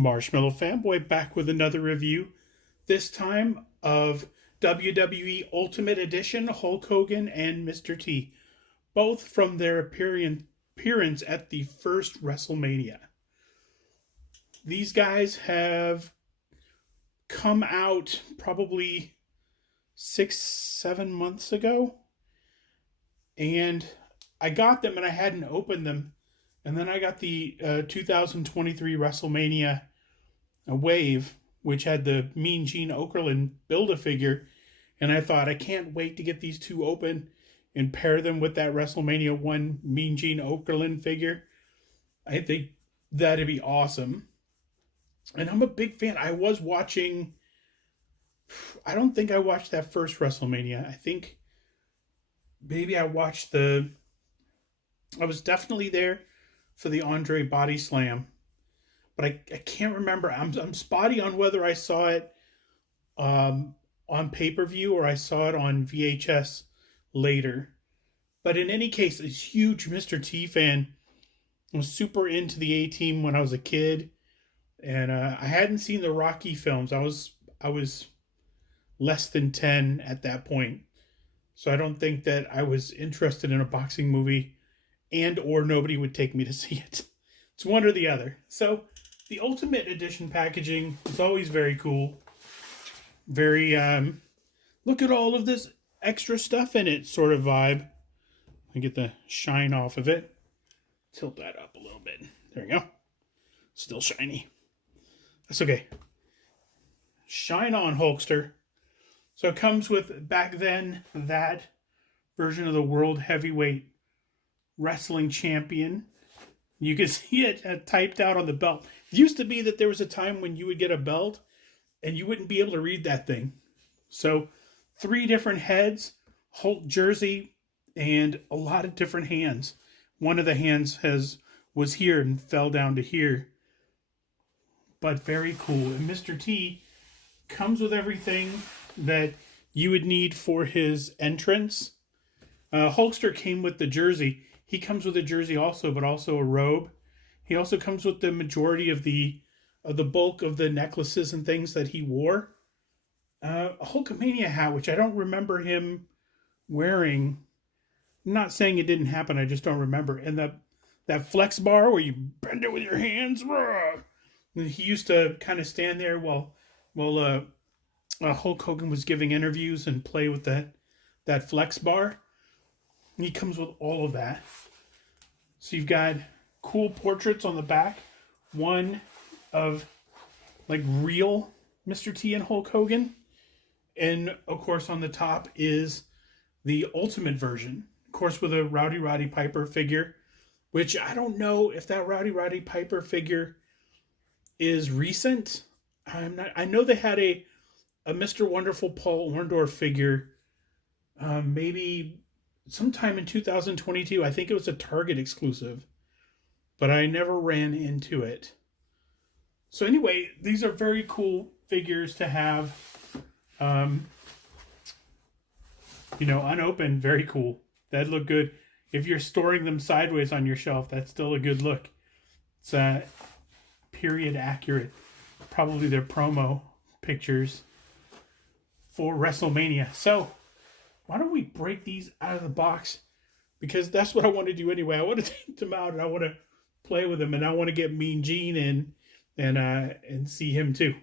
Marshmallow Fanboy back with another review, this time of WWE Ultimate Edition Hulk Hogan and Mr. T, both from their appearance at the first Wrestlemania. These guys have come out probably 6-7 months ago, and I got them and I hadn't opened them. And then I got the 2023 WrestleMania Wave, which had the Mean Gene Okerlund Build-A-Figure. And I thought, I can't wait to get these two open and pair them with that WrestleMania 1 Mean Gene Okerlund figure. I think that'd be awesome. And I'm a big fan. I don't think I watched that first WrestleMania. I think maybe I was definitely there for the Andre Body Slam, but I can't remember. I'm spotty on whether I saw it on pay-per-view or I saw it on VHS later. But in any case, a huge Mr. T fan. I was super into the A-Team when I was a kid, and I hadn't seen the Rocky films. I was less than 10 at that point, so I don't think that I was interested in a boxing movie, and or nobody would take me to see it. It's one or the other. So the Ultimate Edition packaging is always very cool. Very, look at all of this extra stuff in it sort of vibe. I get the shine off of it. Tilt that up a little bit. There we go. Still shiny. That's okay. Shine on, Hulkster. So it comes with, back then, that version of the World Heavyweight Wrestling Champion. You can see it typed out on the belt. It used to be that there was a time when you would get a belt and you wouldn't be able to read that thing. So 3 different heads, Hulk jersey, and a lot of different hands. One of the hands was here and fell down to here. But very cool. And Mr. T comes with everything that you would need for his entrance. Hulkster came with the jersey. He comes with a jersey also, but also a robe. He also comes with the majority of the bulk of the necklaces and things that he wore. A Hulkamania hat, which I don't remember him wearing. I'm not saying it didn't happen, I just don't remember. And that flex bar where you bend it with your hands. He used to kind of stand there while Hulk Hogan was giving interviews and play with that flex bar. He comes with all of that. So you've got cool portraits on the back. One of like real Mr. T and Hulk Hogan. And of course on the top is the ultimate version. Of course with a Rowdy Roddy Piper figure. Which I don't know if that Rowdy Roddy Piper figure is recent. I know they had a Mr. Wonderful Paul Orndorff figure. Maybe sometime in 2022, I think it was a Target exclusive, but I never ran into it. So anyway, these are very cool figures to have, unopened. Very cool. That'd look good. If you're storing them sideways on your shelf, that's still a good look. It's period accurate. Probably their promo pictures for WrestleMania. So why don't we break these out of the box? Because that's what I want to do anyway. I want to take them out and I want to play with them, and I want to get Mean Gene in and see him too.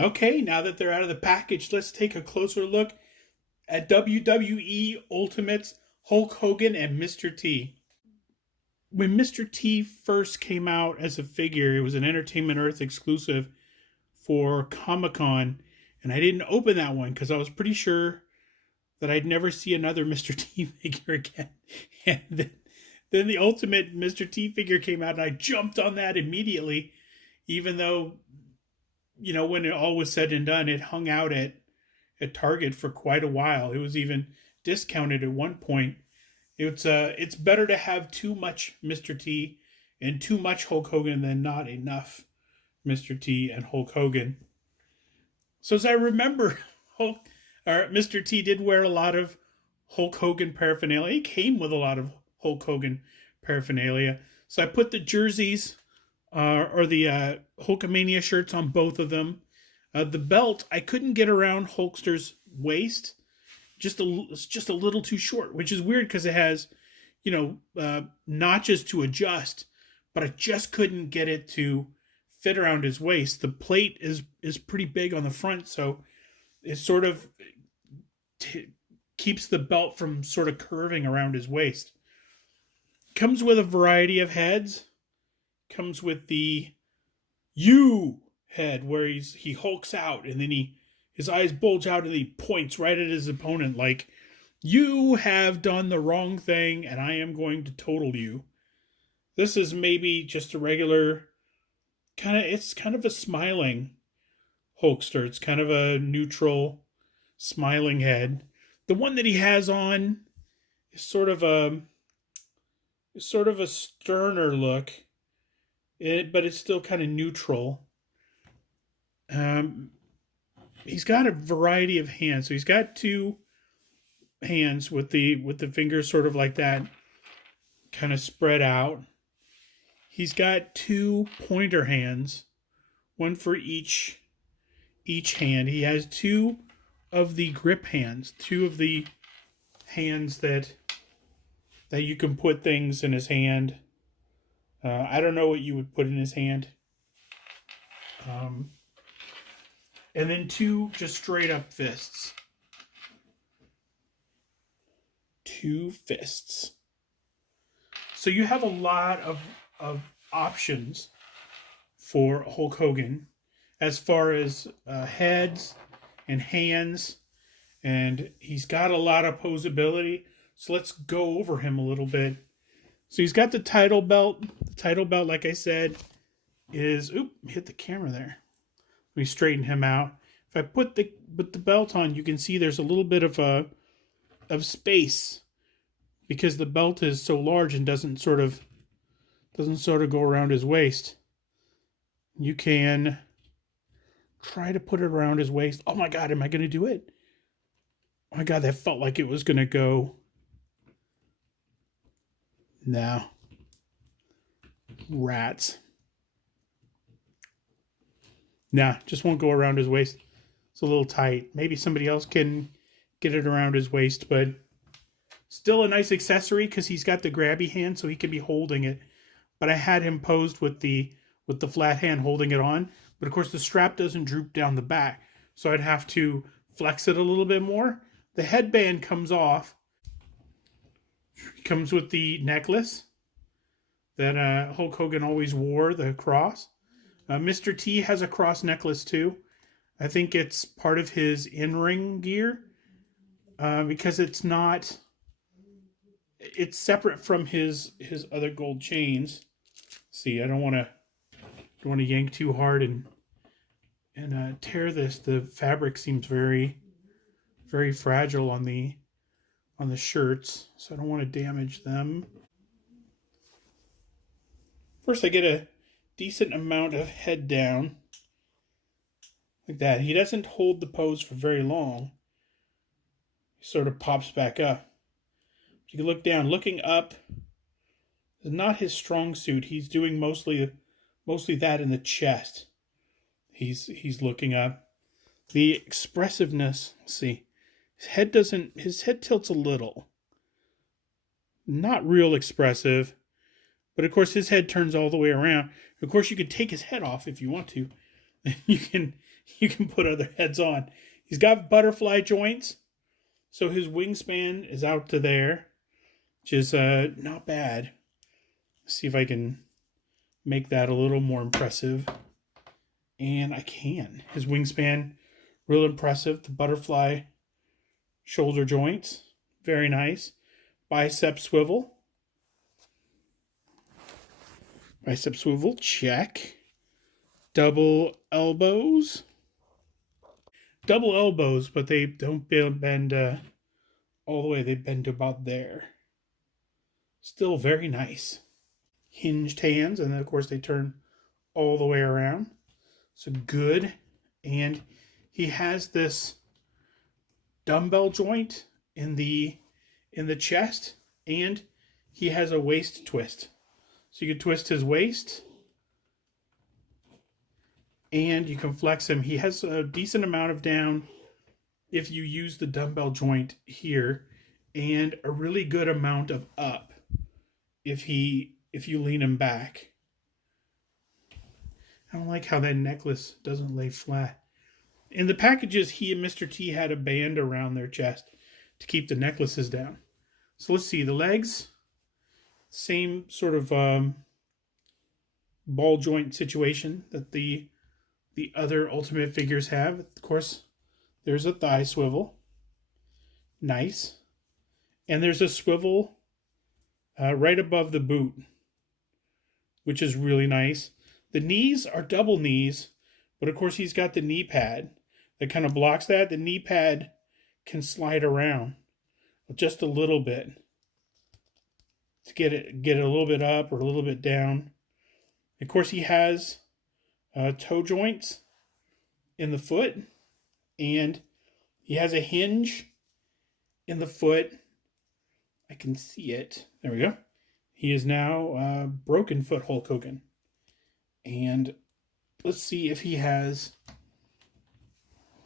Okay, now that they're out of the package, let's take a closer look at WWE Ultimates Hulk Hogan and Mr. T. When Mr. T first came out as a figure, it was an Entertainment Earth exclusive for Comic-Con, and I didn't open that one because I was pretty sure that I'd never see another Mr. T figure again. And then the Ultimate Mr. T figure came out, and I jumped on that immediately, even though, when it all was said and done, it hung out at Target for quite a while. It was even discounted at one point. It's better to have too much Mr. T and too much Hulk Hogan than not enough Mr. T and Hulk Hogan. So as I remember, Mr. T did wear a lot of Hulk Hogan paraphernalia. He came with a lot of Hulk Hogan paraphernalia. So I put the jerseys or the Hulkamania shirts on both of them. The belt I couldn't get around Hulkster's waist, it's just a little too short, which is weird because it has, notches to adjust, but I just couldn't get it to fit around his waist. The plate is pretty big on the front, so it sort of keeps the belt from sort of curving around his waist. Comes with a variety of heads. Comes with the U head where he hulks out and then his eyes bulge out and he points right at his opponent like, you have done the wrong thing and I am going to total you. This is maybe just a regular it's kind of a smiling Hulkster. It's kind of a neutral smiling head. The one that he has on is sort of a sterner look, but it's still kind of neutral. He's got a variety of hands. So he's got two hands with the fingers sort of like that, kind of spread out. He's got two pointer hands, one for each hand. He has two of the grip hands, two of the hands that you can put things in his hand. I don't know what you would put in his hand. And then two just straight up fists. Two fists. So you have a lot of options for Hulk Hogan as far as heads and hands. And he's got a lot of posability. So let's go over him a little bit. So he's got the title belt. The title belt, like I said, is... Oop, hit the camera there. Let me straighten him out. If I put the belt on, you can see there's a little bit of space because the belt is so large and doesn't sort of go around his waist. You can try to put it around his waist. Oh my God, am I going to do it? Oh my God, that felt like it was going to go. No. Rats. Nah, just won't go around his waist. It's a little tight. Maybe somebody else can get it around his waist, but still a nice accessory because he's got the grabby hand so he can be holding it. But I had him posed with the flat hand holding it on. But of course the strap doesn't droop down the back. So I'd have to flex it a little bit more. The headband comes off. It comes with the necklace that Hulk Hogan always wore, the cross. Mr. T has a cross necklace too. I think it's part of his in-ring gear because it's separate from his other gold chains. See, I don't want to yank too hard and tear this. The fabric seems very, very fragile on the shirts, so I don't want to damage them. First, I get a decent amount of head down, like that. He doesn't hold the pose for very long. He sort of pops back up. You can look down. Looking up is not his strong suit. He's doing mostly that in the chest. He's looking up. The expressiveness, let's see. His head tilts a little. Not real expressive. But of course his head turns all the way around. Of course you could take his head off if you want to. You can put other heads on. He's got butterfly joints. So his wingspan is out to there. Which is not bad. Let's see if I can make that a little more impressive. And I can. His wingspan, real impressive. The butterfly shoulder joints, very nice. Bicep swivel. Bicep swivel, check. Double elbows. Double elbows, but they don't bend all the way. They bend to about there. Still very nice. Hinged hands, and then of course they turn all the way around. So good. And he has this dumbbell joint in the chest, and he has a waist twist. So you can twist his waist and you can flex him. He has a decent amount of down if you use the dumbbell joint here, and a really good amount of up if you lean him back. I don't like how that necklace doesn't lay flat. In the packages, he and Mr. T had a band around their chest to keep the necklaces down. So let's see, the legs, same sort of ball joint situation that the other Ultimate figures have. Of course, there's a thigh swivel. Nice. And there's a swivel right above the boot, which is really nice. The knees are double knees, but of course he's got the knee pad that kind of blocks that. The knee pad can slide around just a little bit to get it a little bit up or a little bit down. Of course, he has toe joints in the foot, and he has a hinge in the foot. I can see it. There we go. He is now broken foot Hulk Hogan. And let's see if he has.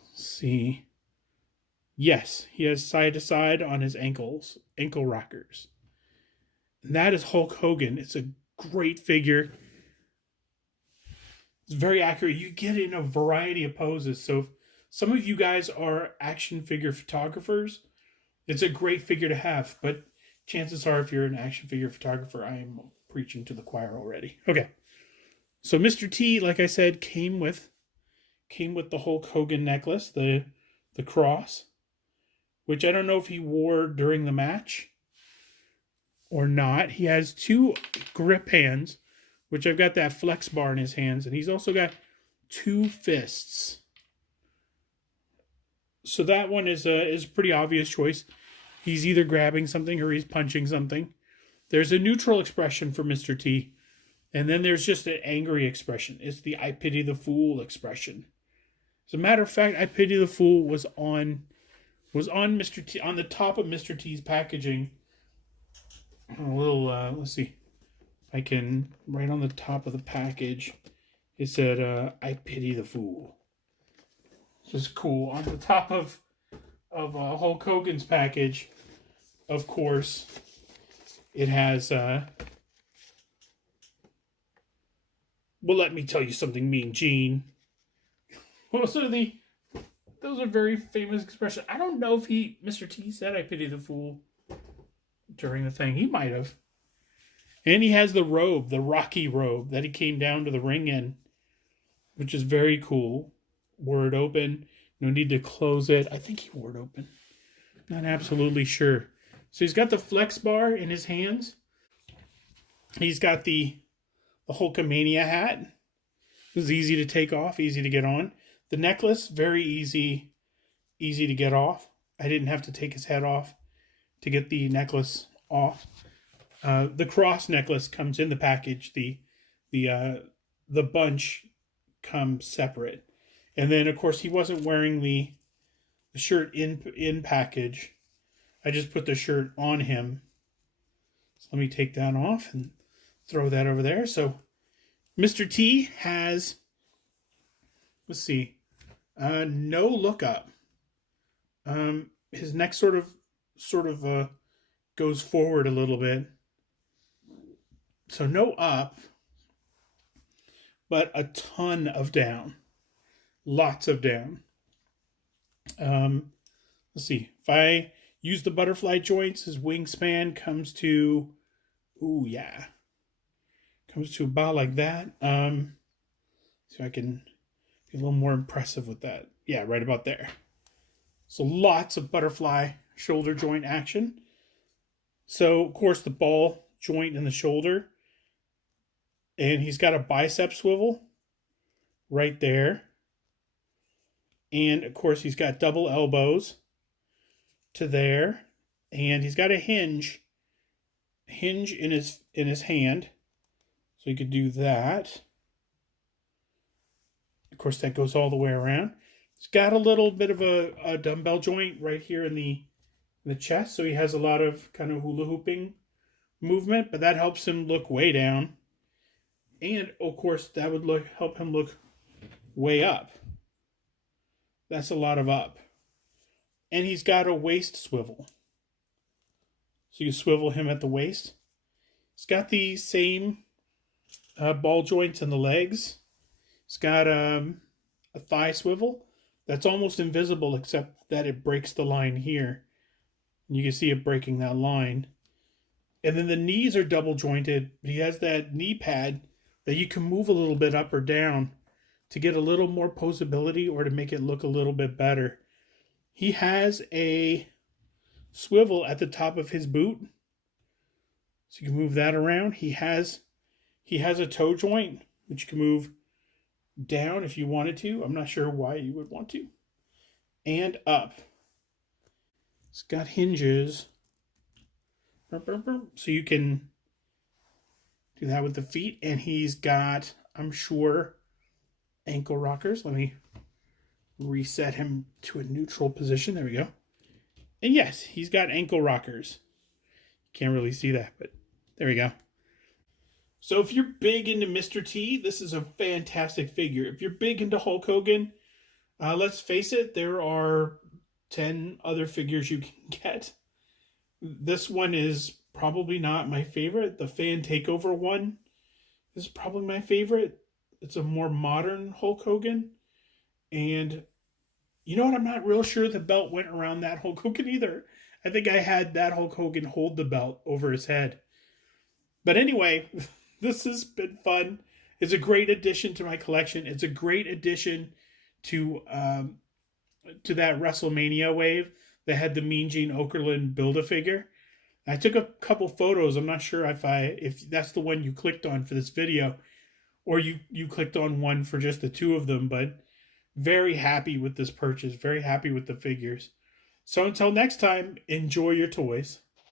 Let's see. Yes, he has side to side on his ankle rockers. And that is Hulk Hogan. It's a great figure. It's very accurate. You get it in a variety of poses. So if some of you guys are action figure photographers, it's a great figure to have. But chances are, if you're an action figure photographer, I am preaching to the choir already. Okay. So Mr. T, like I said, came with the Hulk Hogan necklace, the cross, which I don't know if he wore during the match or not. He has two grip hands, which I've got that flex bar in his hands, and he's also got two fists. So that one is a pretty obvious choice. He's either grabbing something or he's punching something. There's a neutral expression for Mr. T. And then there's just an angry expression. It's the I pity the fool expression. As a matter of fact, I pity the fool was on Mr. T, on the top of Mr. T's packaging. A little let's see. I can, right on the top of the package, it said I pity the fool. Just cool. On the top of Hulk Hogan's package, of course, it has well, let me tell you something, Mean Gene. Those are very famous expressions. I don't know if Mr. T said I pity the fool during the thing. He might have. And he has the robe, the Rocky robe that he came down to the ring in, which is very cool. Wore it open. No need to close it. I think he wore it open. Not absolutely sure. So he's got the flex bar in his hands. He's got the Hulkamania hat. It was easy to take off, easy to get on. The necklace, very easy to get off. I didn't have to take his head off to get the necklace off. The cross necklace comes in the package. The bunch comes separate. And then, of course, he wasn't wearing the shirt in package. I just put the shirt on him. So let me take that off and throw that over there. So Mr. T has, let's see, no look up. His neck sort of goes forward a little bit. So no up, but a ton of down. Lots of down. Let's see. If I use the butterfly joints, his wingspan comes to, comes to about like that. So I can be a little more impressive with that. Yeah, right about there. So lots of butterfly shoulder joint action. So, of course, the ball joint in the shoulder. And he's got a bicep swivel right there. And, of course, he's got double elbows to there. And he's got a hinge in his hand. So you could do that. Of course, that goes all the way around. He's got a little bit of a dumbbell joint right here in the chest. So he has a lot of kind of hula hooping movement. But that helps him look way down. And, of course, that would help him look way up. That's a lot of up. And he's got a waist swivel. So you swivel him at the waist. He's got the same ball joints in the legs. He's got a thigh swivel that's almost invisible except that it breaks the line here. You can see it breaking that line. And then the knees are double jointed. He has that knee pad that you can move a little bit up or down to get a little more posability or to make it look a little bit better. He has a swivel at the top of his boot. So you can move that around. He has a toe joint, which you can move down if you wanted to. I'm not sure why you would want to. And up. It's got hinges. So you can do that with the feet. And he's got, I'm sure, ankle rockers. Let me reset him to a neutral position. There we go. And yes, he's got ankle rockers. Can't really see that, but there we go. So if you're big into Mr. T, this is a fantastic figure. If you're big into Hulk Hogan, let's face it, there are 10 other figures you can get. This one is probably not my favorite. The Fan Takeover one is probably my favorite. It's a more modern Hulk Hogan. And you know what? I'm not real sure the belt went around that Hulk Hogan either. I think I had that Hulk Hogan hold the belt over his head. But anyway, this has been fun. It's a great addition to my collection. It's a great addition to that Wrestlemania wave that had the Mean Gene Okerlund Build-A-Figure. I took a couple photos. I'm not sure if that's the one you clicked on for this video, or you clicked on one for just the two of them, but very happy with this purchase. Very happy with the figures. So until next time, enjoy your toys.